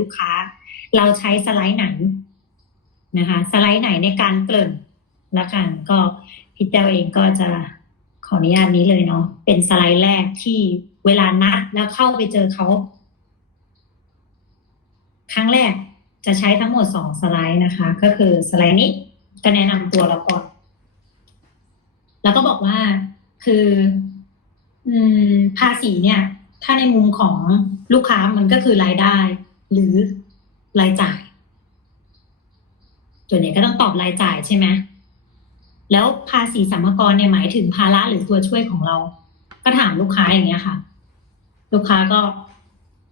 ลูกค้า เราใช้สไลด์ไหนนะคะ สไลด์ไหนในการเกริ่นละกันก็พี่เต้วเองก็จะขออนุญาตนี้เลยเนาะเป็นสไลด์แรกที่เวลานัดแล้วเข้าไปเจอเขาครั้งแรกจะใช้ทั้งหมดสองสไลด์นะคะ ก็คือสไลด์นี้ก็แนะนำตัวเราก่อน แล้วก็บอกว่าคือ อืมภาษีเนี่ย ถ้าในมุมของลูกค้ามันก็คือรายได้ หรือรายจ่ายส่วนใหญ่ก็ต้องตอบรายจ่ายใช่ไหมแล้วภาษีสัมภารเนี่ยหมายถึงภาระหรือตัวช่วยของเรา ก็ถามลูกค้าอย่างเงี้ยค่ะ ลูกค้าก็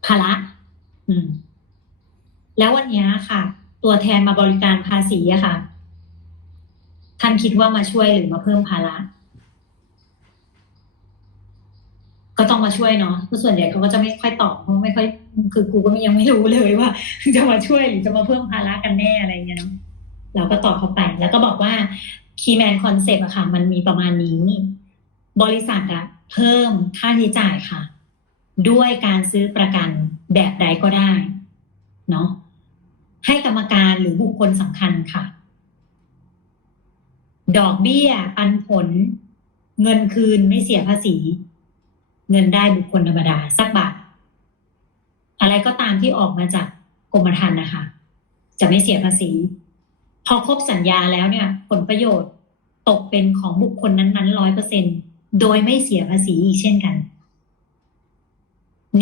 ภาระ อืม แล้ววันเนี้ยค่ะ ตัวแทนมาบริการภาษีอะค่ะ ท่านคิดว่ามาช่วยหรือมาเพิ่มภาระ ก็ต้องมาช่วยเนาะเพราะส่วนใหญ่เขาก็จะไม่ค่อยตอบเพราะไม่ค่อย คือกูก็ยังไม่รู้เลยว่า จะมาช่วยหรือจะมาเพิ่มภาระกันแน่อะไรเงี้ยเนาะเราก็ตอบเขาไป แล้วก็บอกว่า Keyman Concept อะค่ะ มันมีประมาณนี้ บริษัทอะเพิ่มค่าใช้จ่ายค่ะ ด้วยการซื้อประกันแบบใดก็ได้เนาะให้กรรมการหรือบุคคลสำคัญค่ะ ดอกเบี้ยปันผล เงินคืนไม่เสียภาษี เงินได้บุคคลธรรมดาสักบาท อะไรก็ตามที่ออกมาจากกรมธรรม์นะคะ จะไม่เสียภาษี พอครบสัญญาแล้วเนี่ย ผลประโยชน์ตกเป็นของบุคคลนั้นๆร้อยเปอร์เซ็นโดยไม่เสียภาษีอีกเช่นกัน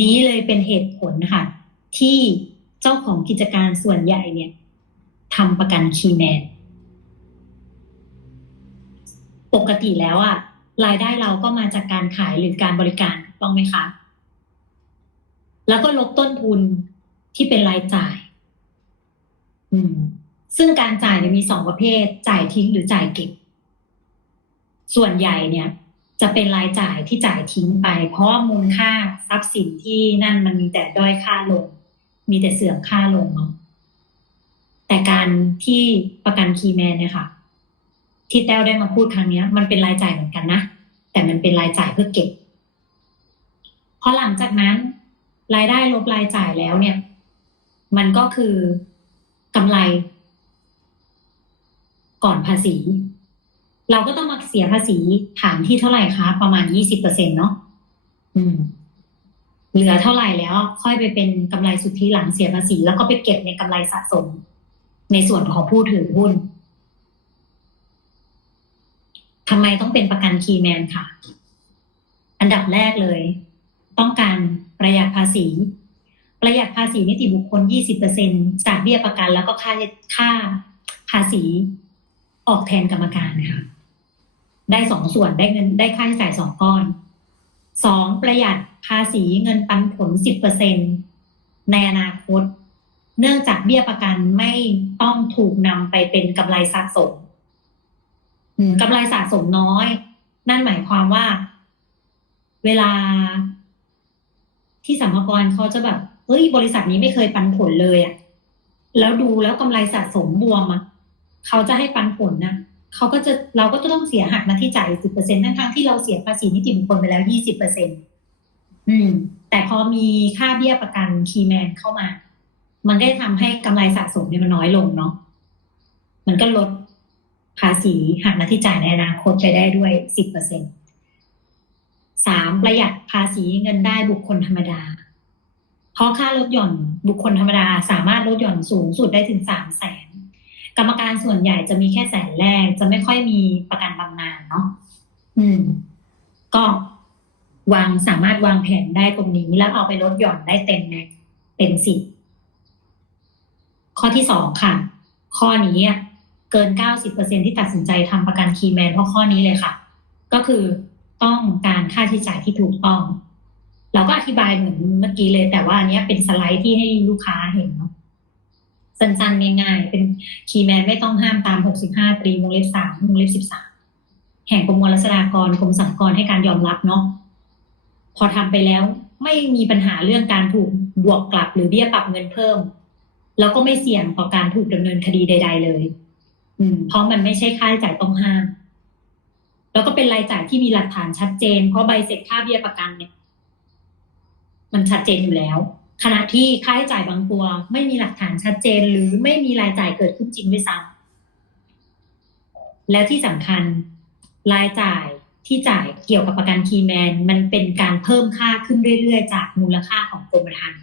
นี้เลยเป็นเหตุผลนะคะที่เจ้าของกิจการส่วนใหญ่เนี่ยทำประกันคีแมนปกติแล้วอะ รายได้เราก็มาจากการขายหรือการบริการต้องไหมคะ แล้วก็ลบต้นทุนที่เป็นรายจ่าย อืม ซึ่งการจ่ายเนี่ยมีสองประเภท จ่ายทิ้งหรือจ่ายเก็บ ส่วนใหญ่เนี่ย จะเป็นรายจ่ายที่จ่ายทิ้งไป เพราะมูลค่าทรัพย์สินที่นั่นมันมีแต่ด้อยค่าลง มีแต่เสื่อมค่าลงเนาะแต่การที่ประกันคีย์แมนเนี่ยค่ะ ที่แต้วได้มาพูดครั้งนี้มันเป็นรายจ่ายเหมือนกันนะ แต่มันเป็นรายจ่ายเพื่อเก็บพอหลังจากนั้น รายได้ลบรายจ่ายแล้วเนี่ย มันก็คือกำไร ก่อนภาษี เราก็ต้องมาเสียภาษีฐานที่เท่าไหร่คะ ประมาณยี่สิบเปอร์เซ็นเนาะอืมเหลือเท่าไหร่แล้ว ค่อยไปเป็นกำไรสุทธิหลังเสียภาษี แล้วก็ไปเก็บในกำไรสะสม ในส่วนของผู้ถือหุ้น ทำไมต้องเป็นประกันคีย์แมนค่ะ อันดับแรกเลย ต้องการประหยัดภาษี ประหยัดภาษีนิติบุคคล 20%จากเบี้ยประกันแล้วก็ค่าค่าภาษีออกแทนกรรมการค่ะ ได้สองส่วนได้เงินได้ค่าใช้จ่ายสองก้อนสองประหยัดภาษีเงินปันผล 10%ในอนาคต เนื่องจากเบี้ยประกันไม่ต้องถูกนำไปเป็นกำไรสะสมอืม กำไรสะสมน้อย นั่นหมายความว่า เวลาที่สัมภาระเขาจะแบบเฮ้ยบริษัทนี้ไม่เคยปันผลเลยอะแล้วดูแล้วกำไรสะสมบวมอะเขาจะให้ปันผลนะเขาก็จะเราก็จะต้องเสียหักหน้าที่จ่ายสิบเปอร์เซ็นต์ทั้งๆที่เราเสียภาษีนิติบุคคลไปแล้วยี่สิบเปอร์เซ็นต์อืม แต่พอมีค่าเบี้ยประกันคีย์แมนเข้ามา มันก็จะทำให้กำไรสะสมเนี่ยมันน้อยลงเนาะมันก็ลด ภาษีหักหน้าที่จ่ายในอนาคตไปได้ด้วย 10%สามประหยัดภาษีเงินได้บุคคลธรรมดา เพราะค่าลดหย่อนบุคคลธรรมดา สามารถลดหย่อนสูงสุดได้ถึงสามแสนกรรมการส่วนใหญ่จะมีแค่แสนแรก จะไม่ค่อยมีประกันบำนาญเนาะอืม ก็วางสามารถวางแผนได้ตรงนี้ แล้วเอาไปลดหย่อนได้เต็มแม็กเต็มสิบข้อที่สองค่ะ ข้อนี้อะ กิน 90%ที่ตัดสินใจทำประกันคีย์แมนเพราะข้อนี้เลยค่ะ ก็คือต้องการค่าใช้จ่ายที่ถูกต้อง เราก็อธิบายเหมือนเมื่อกี้เลย แต่ว่าอันนี้เป็นสไลด์ที่ให้ลูกค้าเห็นเนาะสั้นๆง่ายๆเป็นคีย์แมนไม่ต้องห้ามตาม 65 ตรีวงเล็บ3วงเล็บ13 แห่งกรมวรัษฎากรกรมสรรพากรให้การยอมรับเนาะพอทำไปแล้วไม่มีปัญหาเรื่องการถูกบวกกลับหรือเบี้ยปรับเงินเพิ่ม แล้วก็ไม่เสี่ยงต่อการถูกดำเนินคดีใด ๆ เลย เพราะมันไม่ใช่ค่าใช้จ่ายต้องห้าม แล้วก็เป็นรายจ่ายที่มีหลักฐานชัดเจน เพราะใบเสร็จค่าเบี้ยประกันเนี่ย มันชัดเจนอยู่แล้ว ขณะที่ค่าใช้จ่ายบางตัว ไม่มีหลักฐานชัดเจน หรือไม่มีรายจ่ายเกิดขึ้นจริงด้วยซ้ำแล้วที่สำคัญรายจ่ายที่จ่ายเกี่ยวกับประกันคีแมน มันเป็นการเพิ่มค่าขึ้นเรื่อยๆ จากมูลค่าของกรมธรรม์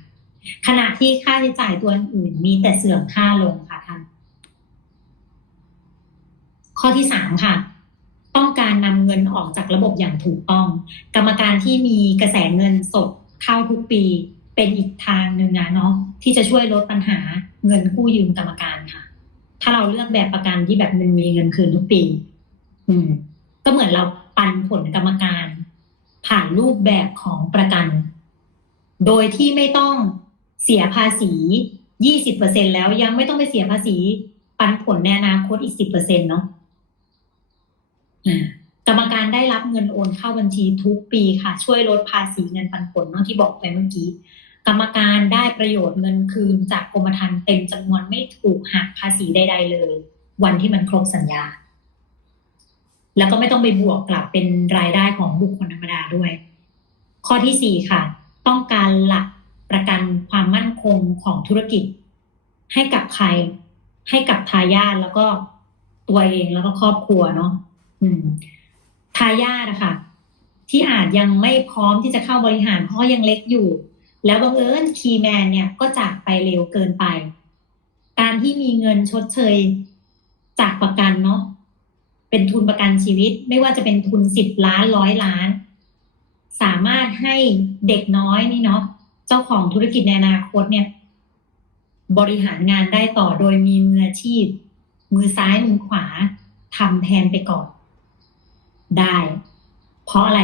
ขณะที่ค่าใช้จ่ายตัวอื่นมีแต่เสื่อมค่าลงค่ะท่าน ข้อที่สามค่ะ ต้องการนำเงินออกจากระบบอย่างถูกต้อง กรรมการที่มีกระแสเงินสดเข้าทุกปีเป็นอีกทางหนึ่งนะเนาะที่จะช่วยลดปัญหาเงินกู้ยืมกรรมการค่ะ ถ้าเราเลือกแบบประกันที่แบบมันมีเงินคืนทุกปี อืม ก็เหมือนเราปันผลกรรมการ ผ่านรูปแบบของประกัน โดยที่ไม่ต้องเสียภาษี20%แล้วยังไม่ต้องไปเสียภาษีปันผลในอนาคตอีก10%เนาะอ่า กรรมการได้รับเงินโอนเข้าบัญชีทุกปีค่ะ ช่วยลดภาษีเงินปันผลเนาะที่บอกไปเมื่อกี้ กรรมการได้ประโยชน์เงินคืนจากกรมธรรม์เต็มจำนวนไม่ถูกหักภาษีใด ๆ เลย วันที่มันครบสัญญา แล้วก็ไม่ต้องไปบวกกลับเป็นรายได้ของบุคคลธรรมดาด้วย ข้อที่สี่ค่ะ ต้องการหลักประกันความมั่นคงของธุรกิจ ให้กับใคร ให้กับทายาทแล้วก็ตัวเองแล้วก็ครอบครัวเนาะ ทายาทนะคะที่อาจยังไม่พร้อมที่จะเข้าบริหารเพราะยังเล็กอยู่ แล้วบังเอิญคีย์แมนเนี่ยก็จากไปเร็วเกินไป การที่มีเงินชดเชยจากประกันเนาะเป็นทุนประกันชีวิต ไม่ว่าจะเป็นทุนสิบล้านร้อยล้าน สามารถให้เด็กน้อยนี่เนาะเจ้าของธุรกิจในอนาคตเนี่ย บริหารงานได้ต่อโดยมีมืออาชีพ มือซ้ายมือขวาทำแทนไปก่อน ได้ เพราะอะไร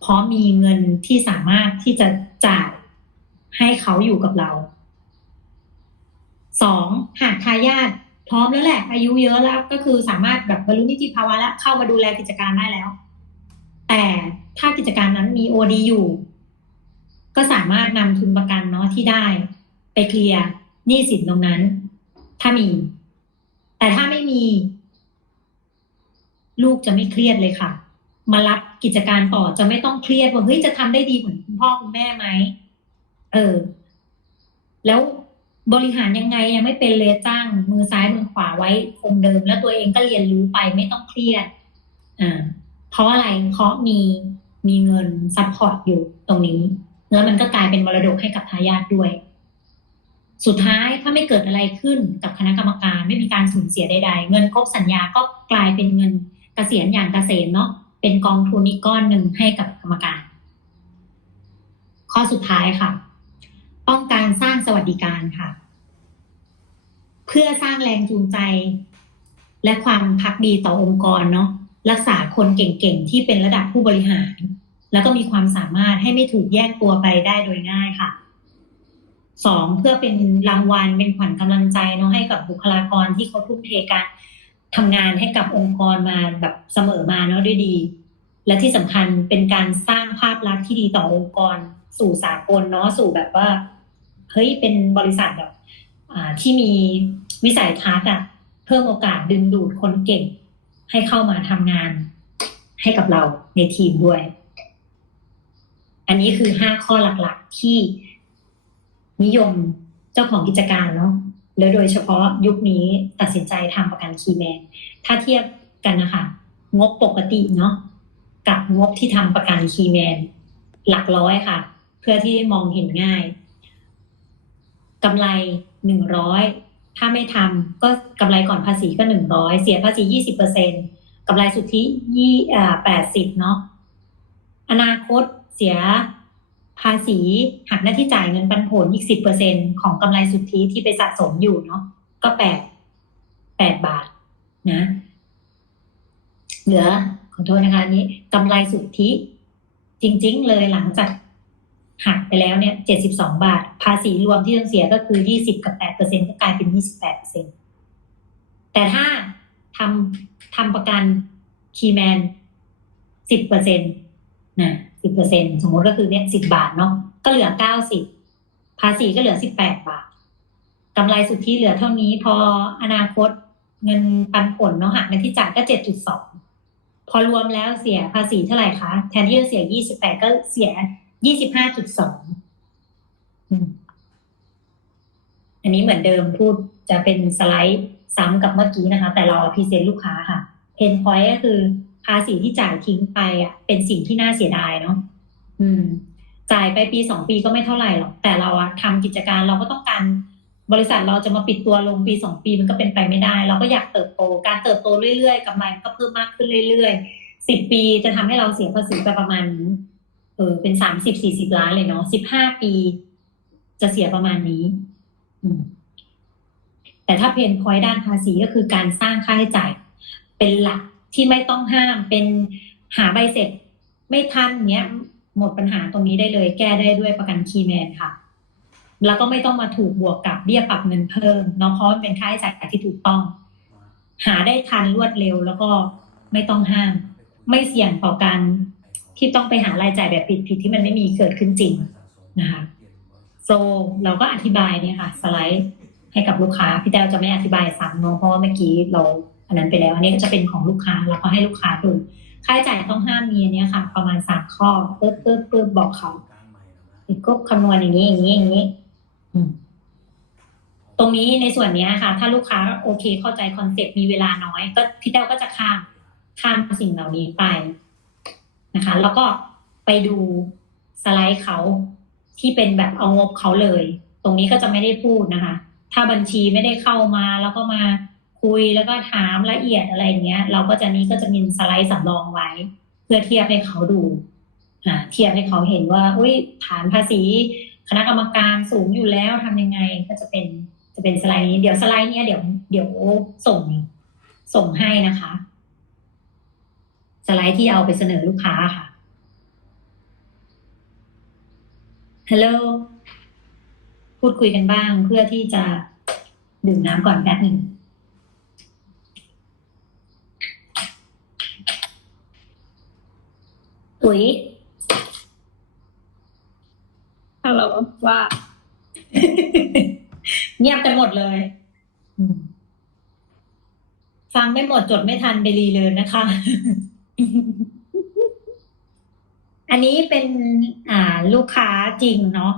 เพราะมีเงินที่สามารถที่จะจ่ายให้เขาอยู่กับเราสองหากทายาทพร้อมแล้วแหละ อายุเยอะแล้ว ก็คือสามารถแบบบรรลุนิติภาวะแล้วเข้ามาดูแลกิจการได้แล้ว แต่ถ้ากิจการนั้นมีโอดีอยู่ ก็สามารถนำทุนประกันเนาะที่ได้ ไปเคลียร์หนี้สินตรงนั้น ถ้ามี แต่ถ้าไม่มี ลูกจะไม่เครียดเลยค่ะ มารับกิจการต่อจะไม่ต้องเครียดว่าเฮ้ยจะทำได้ดีเหมือนคุณพ่อคุณแม่ไหมเออ แล้วบริหารยังไงยังไม่เป็นเลยจ้าง มือซ้ายมือขวาไว้คงเดิม แล้วตัวเองก็เรียนรู้ไปไม่ต้องเครียดอ่าเพราะอะไรเพราะมีมีเงินซัพพอร์ตอยู่ตรงนี้ แล้วมันก็กลายเป็นมรดกให้กับทายาทด้วย สุดท้ายถ้าไม่เกิดอะไรขึ้นกับคณะกรรมการ ไม่มีการสูญเสียใด ๆ เงินครบสัญญาก็กลายเป็นเงินเกษียณอย่างเกษมเนาะ เป็นกองทุนอีกก้อนหนึ่งให้กับกรรมการ ข้อสุดท้ายค่ะ ต้องการสร้างสวัสดิการค่ะ เพื่อสร้างแรงจูงใจ และความพักดีต่อองค์กรเนาะรักษาคนเก่งๆ ที่เป็นระดับผู้บริหาร แล้วก็มีความสามารถให้ไม่ถูกแยกตัวไปได้โดยง่ายค่ะสองเพื่อเป็นรางวัลเป็นขวัญกำลังใจเนาะให้กับบุคลากรที่เขาทุ่มเทการ ทำงานให้กับองค์กรมาแบบเสมอมาเนาะด้วยดี และที่สำคัญเป็นการสร้างภาพลักษณ์ที่ดีต่อองค์กรสู่สากลเนาะสู่แบบว่าเฮ้ยเป็นบริษัทแบบอ่าที่มีวิสัยทัศน์อะเพิ่มโอกาสดึงดูดคนเก่ง ให้เข้ามาทำงานให้กับเราในทีมด้วย อันนี้คือห้าข้อหลักๆที่นิยมเจ้าของกิจการเนาะ แล้วโดยเฉพาะยุคนี้ตัดสินใจทำประกันคีแมน ถ้าเทียบกันนะคะงบปกติเนาะกับงบที่ทำประกันคีแมน หลักร้อยค่ะ เพื่อที่มองเห็นง่ายกำไรหนึ่งร้อยถ้าไม่ทำก็กำไรก่อนภาษีก็หนึ่งร้อยเสียภาษียี่สิบเปอร์เซ็นกำไรสุทธิยี่อ่าแปดสิบเนาะอนาคตเสีย ภาษีหักหน้าที่จ่ายเงินปันผลอีกสิบเปอร์เซ็นของกำไรสุทธิที่ไปสะสมอยู่เนาะก็แปดแปดบาทนะ เหลือขอโทษนะคะอันนี้กำไรสุทธิ จริง ๆ เลยหลังจากหักไปแล้วเนี่ยเจ็ดสิบสองบาท ภาษีรวมที่ต้องเสียก็คือยี่สิบกับแปดเปอร์เซ็นก็กลายเป็นยี่สิบแปดเปอร์เซ็นแต่ถ้าทำทำประกันคีแมนสิบเปอร์เซ็นตนะ สิบเปอร์เซ็นสมมติก็คือเนี่ยสิบบาทเนาะก็เหลือเก้าสิบภาษีก็เหลือสิบแปดบาทกำไรสุทธิเหลือเท่านี้พออนาคตเงินปันผลเนาะหักในที่จ่ายก็เจ็ดจุดสองพอรวมแล้วเสียภาษีเท่าไหร่คะแทนที่จะเสียยี่สิบแปดก็เสียยี่สิบห้าจุดสองอันนี้เหมือนเดิมพูดจะเป็นสไลด์ซ้ำกับเมื่อกี้นะคะ แต่เราพรีเซนต์ลูกค้าค่ะ เพนพอยต์ก็คือ ภาษีที่จ่ายทิ้งไปอะ เป็นสิ่งที่น่าเสียดายเนาะอืม จ่ายไปปีสองปีก็ไม่เท่าไหร่หรอกแต่เราอะทำกิจการเราก็ต้องการบริษัทเราจะมาปิดตัวลงปีสองปีมันก็เป็นไปไม่ได้ เราก็อยากเติบโต การเติบโตเรื่อยๆกำไรมันก็เพิ่มมากขึ้นเรื่อยๆสิบปีจะทำให้เราเสียภาษีไปประมาณเออเป็นสามสิบสี่สิบล้านเลยเนาะสิบห้าปี จะเสียประมาณนี้ อืมแต่ถ้าเพนพอยด้านภาษีก็คือการสร้างค่าใช้จ่ายเป็นหลัก ที่ไม่ต้องห้ามเป็นหาใบเสร็จไม่ทันเนี้ย หมดปัญหาตรงนี้ได้เลย แก้ได้ด้วยประกันคีย์แมนค่ะ แล้วก็ไม่ต้องมาถูกบวกกับเบี้ยปรับเงินเพิ่มเนาะเพราะมันเป็นค่าใช้จ่ายที่ถูกต้อง หาได้ทันรวดเร็ว แล้วก็ไม่ต้องห้าม ไม่เสี่ยงต่อการที่ต้องไปหารายจ่ายแบบผิดๆที่มันไม่มีเกิดขึ้นจริงนะคะโซเราก็อธิบายเนี่ยค่ะ สไลด์ให้กับลูกค้า พี่แต้วจะไม่อธิบายซ้ำเนอะเพราะว่าเมื่อกี้เรา อันนั้นไปแล้วอันนี้ก็จะเป็นของลูกค้าเราก็ให้ลูกค้าดูค่าใช้จ่ายต้องห้ามมีอันเนี้ยค่ะ ประมาณสามข้อปึ๊บปึ๊บปึ๊บบอกเขาก็คำนวณอย่างนี้อย่างนี้อย่างนี้ตรงนี้ในส่วนนี้ค่ะ ถ้าลูกค้าโอเคเข้าใจคอนเซ็ปต์มีเวลาน้อย ก็พี่แต้วก็จะข้ามข้ามสิ่งเหล่านี้ไปนะคะ แล้วก็ไปดูสไลด์เขาที่เป็นแบบเอางบเขาเลย ตรงนี้ก็จะไม่ได้พูดนะคะ ถ้าบัญชีไม่ได้เข้ามาแล้วก็มา คุยแล้วก็ถามละเอียดอะไรเงี้ย เราก็จะนี้ก็จะมีสไลด์สำรองไว้ เพื่อเทียบให้เขาดูอ่าเทียบให้เขาเห็นว่าอุ้ยฐานภาษี คณะกรรมการสูงอยู่แล้วทำยังไงก็จะเป็นจะเป็นสไลด์นี้ เดี๋ยวสไลด์เนี้ยเดี๋ยวเดี๋ยวส่งส่งให้นะคะ สไลด์ที่เอาไปเสนอลูกค้าค่ะฮัลโหลพูดคุยกันบ้างเพื่อที่จะดื่มน้ำก่อนแป๊บหนึ่ง ตุ๋ยฮัลโหลว่า เงียบกันหมดเลยอืมฟังไม่หมดจดไม่ทันไปรีเลยนะคะ อันนี้เป็นอ่าลูกค้าจริงเนาะ